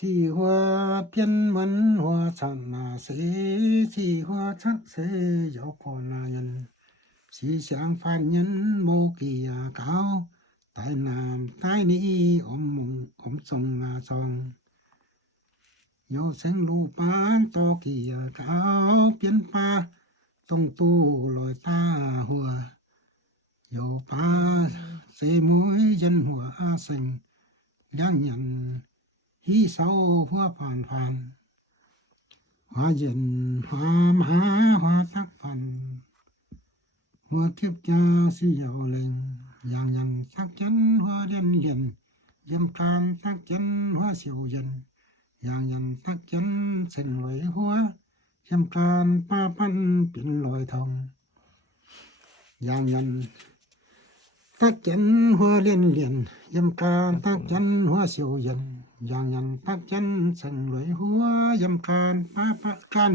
สีหัวเปลี่ยนเหมือนหัวฉันนาเสสีหัวชักเสยาวพอนายันสีเสียงฟันยันโมกียาขาวใต้น้ำใต้นี้อมมุงอมทรงอาซองโยเสียงลูปานโตกียาขาวเปลี่ยนปาต้องตู้ลอยตาหัวโยปาเสมวยยันหัวอาเซงเลี้ยงยันฮีเศร้าหัวผ่านหัวเย็นหัวมหาหัวสักพันหัวเก็บยาสิยาวเล็งอย่างยันสักจันหัวเลียนเยี่ยมการสักจันหัวเสียวเย็นอย่างยันสักจันเส้นลอยหัวเยี่ยมการป้าพันเป็นลอยทองอย่างยันสักจันหัวเลียนเยี่ยมการสักจันหัวเสียวเย็นอย่างยันสักจันเส้นลอยหัวเยี่ยมการป้ากัน